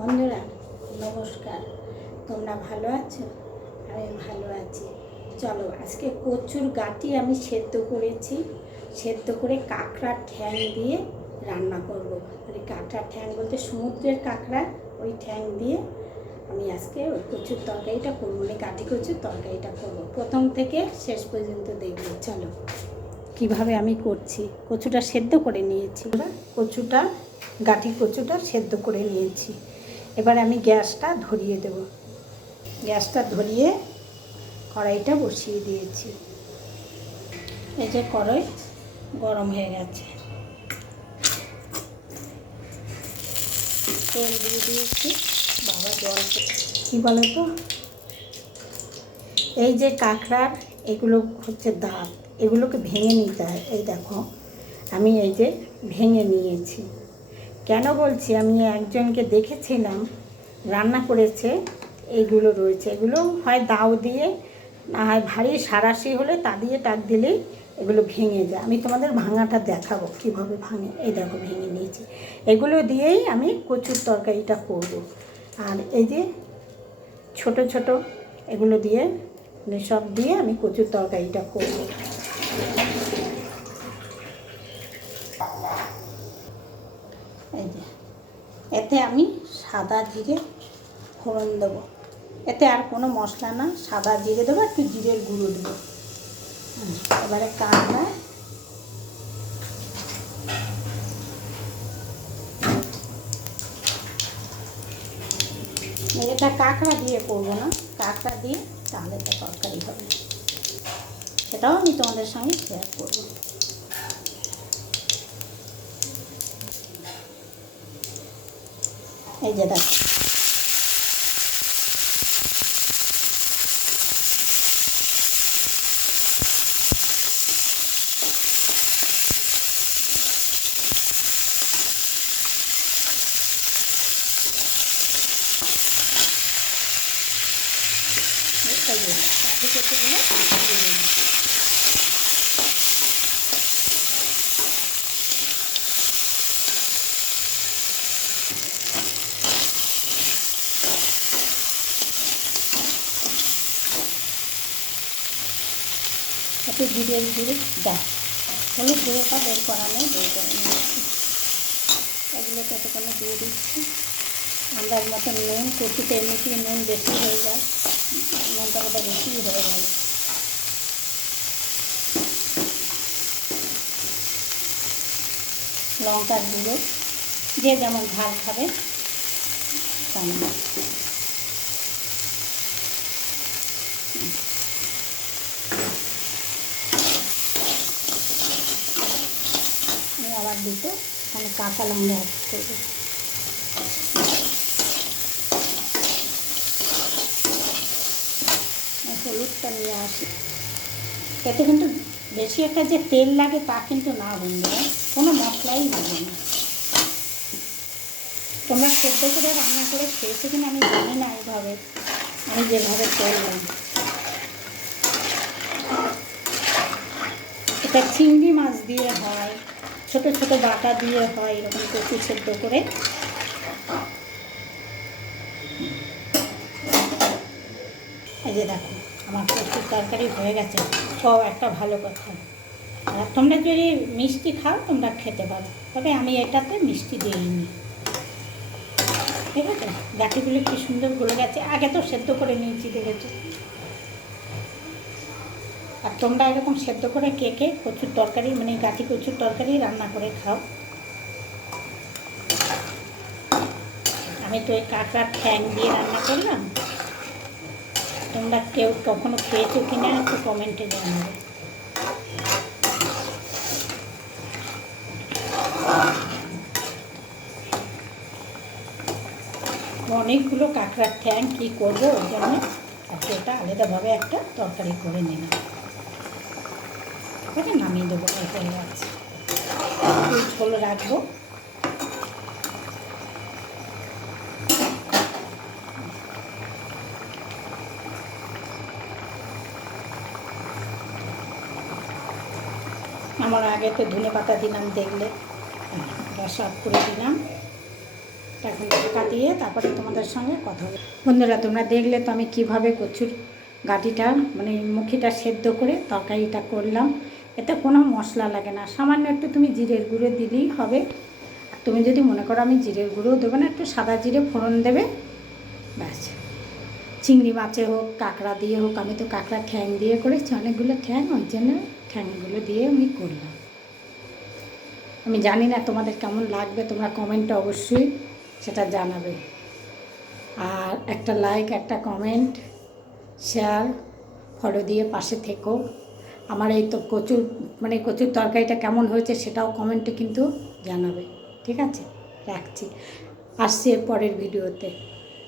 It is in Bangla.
বন্ধুরা নমস্কার, তোমরা ভালো আছো? আমি ভালো আছি। চলো, আজকে কচুর গাটি আমি সেদ্ধ করেছি, সেদ্ধ করে কাঁকড়ার ঠ্যাং দিয়ে রান্না করব। মানে কাঁকড়ার ঠ্যাং বলতে সমুদ্রের কাঁকড়া, ওই ঠ্যাং দিয়ে আমি আজকে ওই কচুর তরকারিটা করবো, মানে গাটি কচুর তরকারিটা করবো। প্রথম থেকে শেষ পর্যন্ত দেখবে। চলো কিভাবে আমি করছি। কচুটা সেদ্ধ করে নিয়েছি, কচুটা গাটি কচুটা সেদ্ধ করে নিয়েছি। এবার আমি গ্যাসটা ধরিয়ে দেব। গ্যাসটা ধরিয়ে কড়াইটা বসিয়ে দিয়েছি। এই যে কড়াই গরম হয়ে গেছে, তেল দিয়ে দিয়েছি। বাবা জল কী বলো তো, এই যে কাঁকড়ার এগুলো হচ্ছে দাঁত, এগুলোকে ভেঙে নিতে হয়। এই দেখো আমি এই যে ভেঙে নিয়েছি। কেন বলছি, আমি একজনকে দেখেছিলাম রান্না করেছে, এইগুলো রয়েছে। এগুলো হয় দাও দিয়ে, না হয় ভারী সারাশি হলে তা দিয়ে টাক দিলেই এগুলো ভেঙে যায়। আমি তোমাদের ভাঙাটা দেখাবো কীভাবে ভাঙে। এই দেখো ভেঙে নিয়েছি। এগুলো দিয়েই আমি কচুর তরকারিটা করব। আর এই যে ছোট ছোট এগুলো দিয়ে, সব দিয়ে আমি কচুর তরকারিটা করব। এই যে এতে আমি সাদা জিরে ফোড়ন দেবো। এতে আর কোনো মশলা না, সাদা জিরে দেবো, একটু জিরের গুঁড়ো দেবো। এবারে কাঁকড়া, এটা কাঁকড়া দিয়ে করবো না, কাঁকড়া দিয়ে তাহলে এটা তরকারি হবে, সেটাও আমি তোমাদের সঙ্গে শেয়ার করবো। এই যে দেখো কাঠি কেটেগুলো দিয়ে দিলাম। একটু জিরের গুঁড়ো দেয়, হলুদ গুঁড়োটা বের করা নেই, বের করে নিচ্ছি। এগুলো ততক্ষণে দিয়ে দিচ্ছি। আন্দাজ মতো নুন, কচুতে এমনিতেই নুন বেশি হয়ে যায়, নুনটা বোধ বেশি হয়ে গেল। লঙ্কার গুঁড়ো, যে যেমন ঝাল খাবে তেমন। আমি আবার দুটো এখানে কাঁচা লঙ্কা অ্যাড করবো। হলুদটা নিয়ে আসি। এতে কিন্তু বেশি একটা যে তেল লাগে তা কিন্তু না, বন্ধুরা, কোনো মশলাই লাগে না। তোমরা সেদ্ধ করে রান্না করে খেয়েছো কিনা আমি জানি না, এইভাবে আমি যেভাবে করলাম। এটা চিংড়ি মাছ দিয়ে হয়, ছোট ছোট বাটা দিয়ে হয়, এরকম কচু সেদ্ধ করে। এই যে দেখো আমার কচুর তরকারি হয়ে গেছে। সব একটা ভালো কথা, আর তোমরা যদি মিষ্টি খাও তোমরা খেতে পারো, তবে আমি এটাতে মিষ্টি দিইনি। ঠিক আছে, গাঠিগুলো কি সুন্দর গলে গেছে। আগে তো সেদ্ধ করে নিয়েছি, দেখেছো। আর তোমরা এরকম সেদ্ধ করে কে কে কচুর তরকারি, মানে গাঠি কচুর তরকারি রান্না করে খাও? আমি তো এই কাঁকড়ার ঠ্যাং দিয়ে রান্না করলাম। তোমরা কেউ কখনো খেয়েছো কিনা একটু কমেন্টে জানাবে। অনেকগুলো কাঁকড়ার ঠ্যাং কী করবো, ওই জন্য আজকে এটা আলাদাভাবে একটা তরকারি করে নিলাম। তারপরে নামিয়ে দেবো, হয়ে যাচ্ছে। একটু ঝোল রাখবো। আমার আগে তো ধনে পাতা দিলাম, দেখলে গ্যাস অফ করে দিলাম। এখন ঢাকা দিয়ে তারপরে তোমাদের সঙ্গে কথা হবে। বন্ধুরা, তোমরা দেখলে তো আমি কীভাবে কচুর গাঁটিটা মানে মুখিটা সেদ্ধ করে তরকারিটা করলাম। এতে কোনো মশলা লাগে না, সামান্য একটু তুমি জিরের গুঁড়ো দিলেই হবে। আর তুমি যদি মনে করো আমি জিরের গুঁড়োও দেবো না, একটু সাদা জিরে ফোড়ন দেবে, ব্যাস। চিংড়ি মাছে হোক, কাঁকড়া দিয়ে হোক, আমি তো কাঁকড়া ঠ্যাং দিয়ে করেছি, অনেকগুলো ঠ্যাং, ওই জন্য ঠ্যাংগুলো দিয়ে আমি করলাম। আমি জানি না তোমাদের কেমন লাগবে, তোমরা কমেন্টে অবশ্যই সেটা জানাবে। আর একটা লাইক, একটা কমেন্ট, শেয়ার, ফলো দিয়ে পাশে থেকো। আমার এই তো কচুর তরকারিটা কেমন হয়েছে সেটাও কমেন্টে কিন্তু জানাবে। ঠিক আছে, রাখছি, আসছি এর পরের ভিডিওতে।